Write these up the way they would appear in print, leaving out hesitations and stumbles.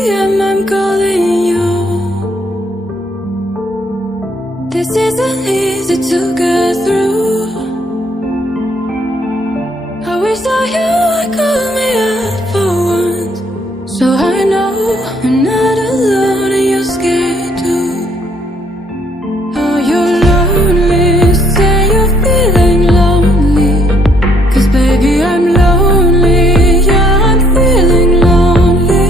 a.m. I'm calling you. This isn't easy to get through. I wish that you would call me out for once, so I know I'm not alone and you're scared too. Oh, you're lonely, say you're feeling lonely, 'cause baby I'm lonely, yeah I'm feeling lonely.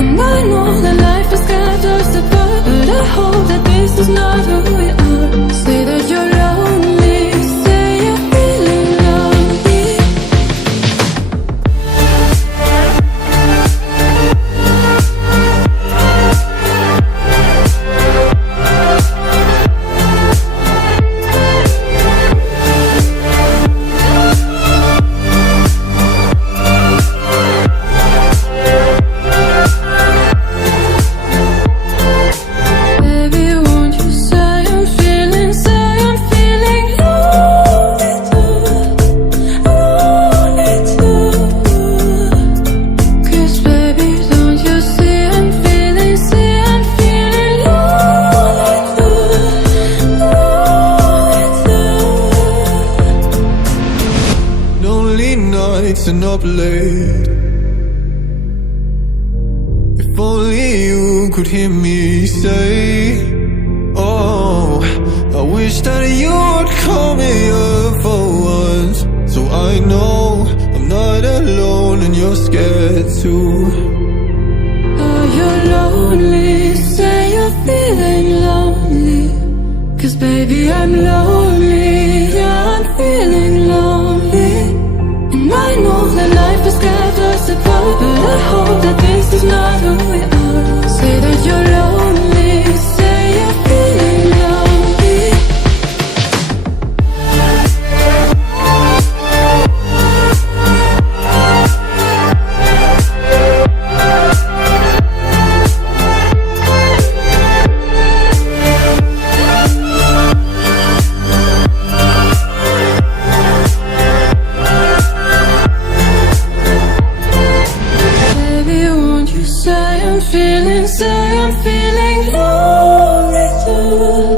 And I know that life has got us apart, but I hope that this is not who we are. Say that you're lonely, say you're feeling lonely. Baby, won't you say I'm feeling lonely too, lonely too. 'Cause baby, don't you see I'm feeling lonely too, lonely too. Lonely nights and up late. If only you could hear me say, oh, I wish that you would call me up for once, so I know I'm not alone and you're scared too. Oh, you're lonely, say you're feeling lonely, 'cause baby I'm lonely, yeah I'm feeling lonely. And I know that life has got us apart, but I hope that this is not who we are. Say that you're lonely, say you're feeling lonely. Baby, won't you say I'm feeling lonely too.